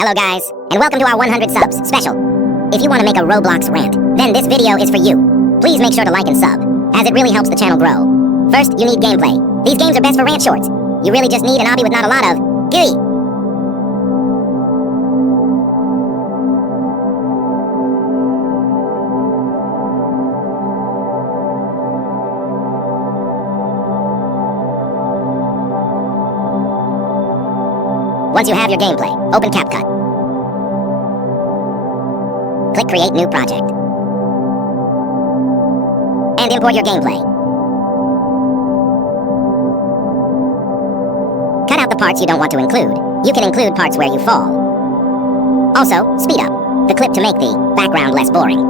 Hello guys, and welcome to our 100 subs special. If you want to make a Roblox rant, then this video is for you. Please make sure to like and sub, as it really helps the channel grow. First, you need gameplay. These games are best for rant shorts. You really just need an obby with not a lot of GUI. Once you have your gameplay, open CapCut. Click Create New Project. And import your gameplay. Cut out the parts you don't want to include. You can include parts where you fall. Also, speed up the clip to make the background less boring.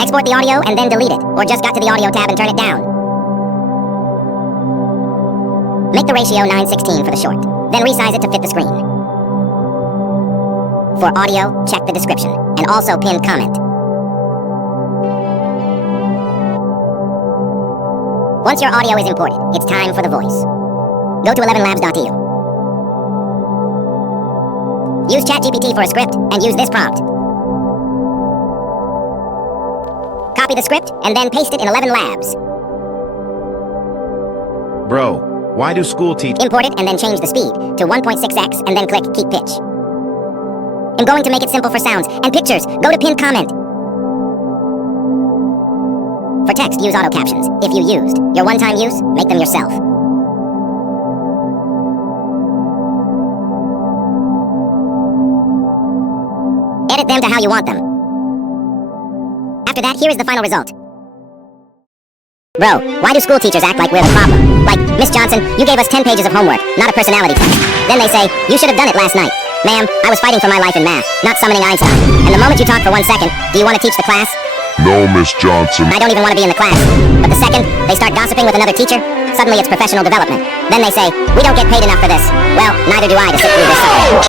Export the audio and then delete it, or just got to the audio tab and turn it down. Make the ratio 9:16 for the short, then resize it to fit the screen. For audio, check the description, and also pin comment. Once your audio is imported, it's time for the voice. Go to 11labs.eu. Use ChatGPT for a script, and use this prompt. Copy the script, and then paste it in 11 Labs. Bro, why do school teach? Import it and then change the speed to 1.6x and then click Keep Pitch. I'm going to make it simple for sounds and pictures. Go to Pin Comment. For text, use auto captions. If you used your one-time use, make them yourself. Edit them to how you want them. After that, here is the final result. Bro, why do school teachers act like we're the problem? Like, Miss Johnson, you gave us 10 pages of homework, not a personality test. Then they say, you should have done it last night. Ma'am, I was fighting for my life in math, not summoning Einstein. And the moment you talk for 1 second, do you want to teach the class? No, Miss Johnson. I don't even want to be in the class. But the second they start gossiping with another teacher, suddenly it's professional development. Then they say, we don't get paid enough for this. Well, neither do I to sit through this sucker.